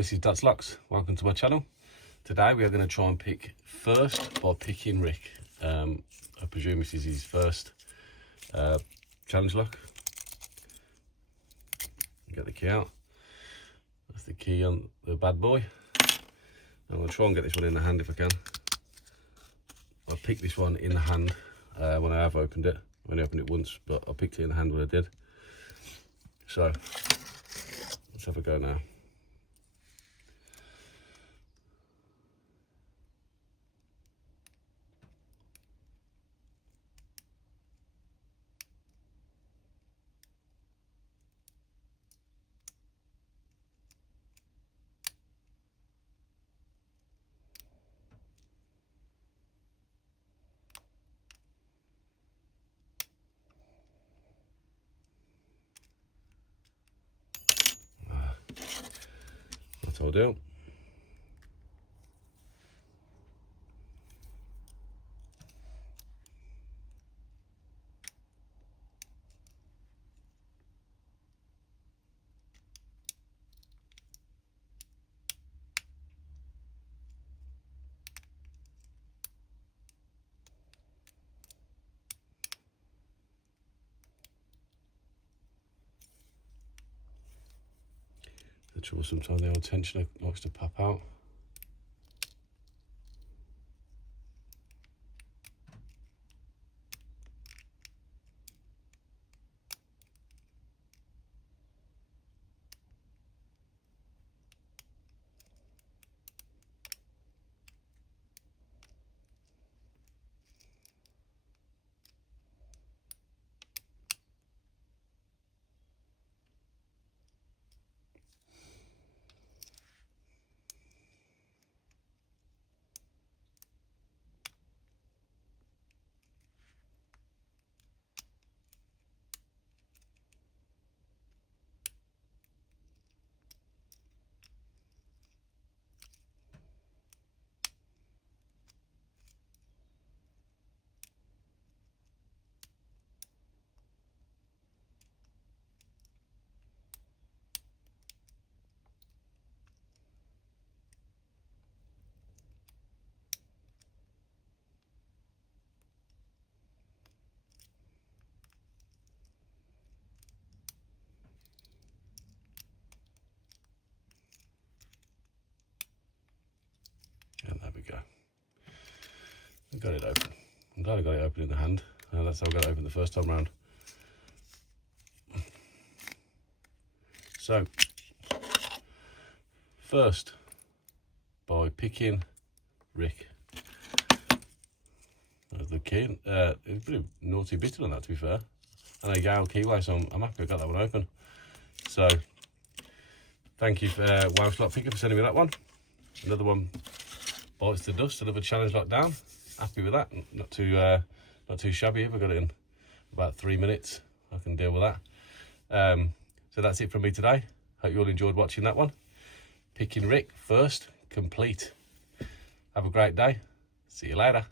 this is Dad's Locks. Welcome to my channel. Today we are going to try and pick first by Pickin Rick. I presume this is his first challenge lock. Get the key out. That's the key on the bad boy. I'm going to try and get this one in the hand if I can. I picked this one in the hand when I have opened it. I only opened it once, but I picked it in the hand when I did. So let's have a go now. That's all do. The trouble sometimes the old tensioner likes to pop out. And there we go. I got it open. I'm glad I got it open in the hand. That's how I got it open the first time round. So, first by Pickin Rick. There's the key. It's a pretty naughty bit on that, to be fair. And a Gale keyway, so I'm happy I got that one open. So, thank you for Welsh Lock Picker for sending me that one. Another one bites the dust, another challenge lock down. Happy with that. Not too shabby. We got it in about 3 minutes. I can deal with that. So that's it from me today. Hope you all enjoyed watching that one. Pickin Rick first, complete. Have a great day. See you later.